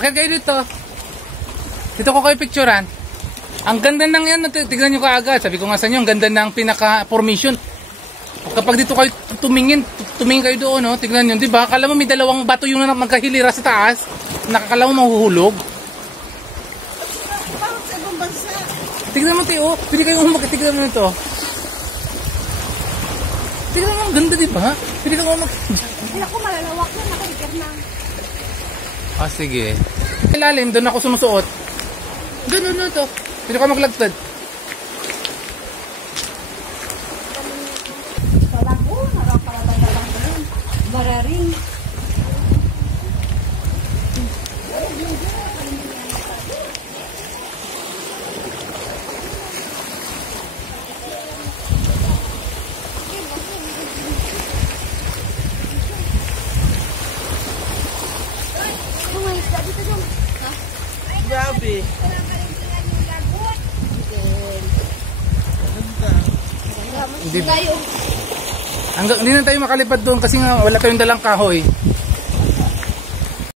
Okay kayo dito. Dito ko kayo picturean. Ang ganda ng yan, tignan nyo kaagad. Sabi ko nga sa inyo, ang ganda ng pinaka-formation. Kapag dito kayo tumingin kayo doon, no? Tignan nyo, di ba? Akala mo may dalawang bato yung magkahilira sa taas. Nakakala mo mahuhulog. Bakit sa ibang bansa? Tignan mo, Tio. Pwede kayo tignan mo ito. Tignan mo, ang ganda, di ba? Pwede kayo Hindi ako malalawak yun, nakaliker na. Sige. Ilalim, doon ako sumusuot. Ganun na ito. Pwede ka maglagtad. Talago, nakapalalalang ganun. Mararing. Grabe. Hindi na tayo makalipad doon kasi nga wala tayong dalang kahoy.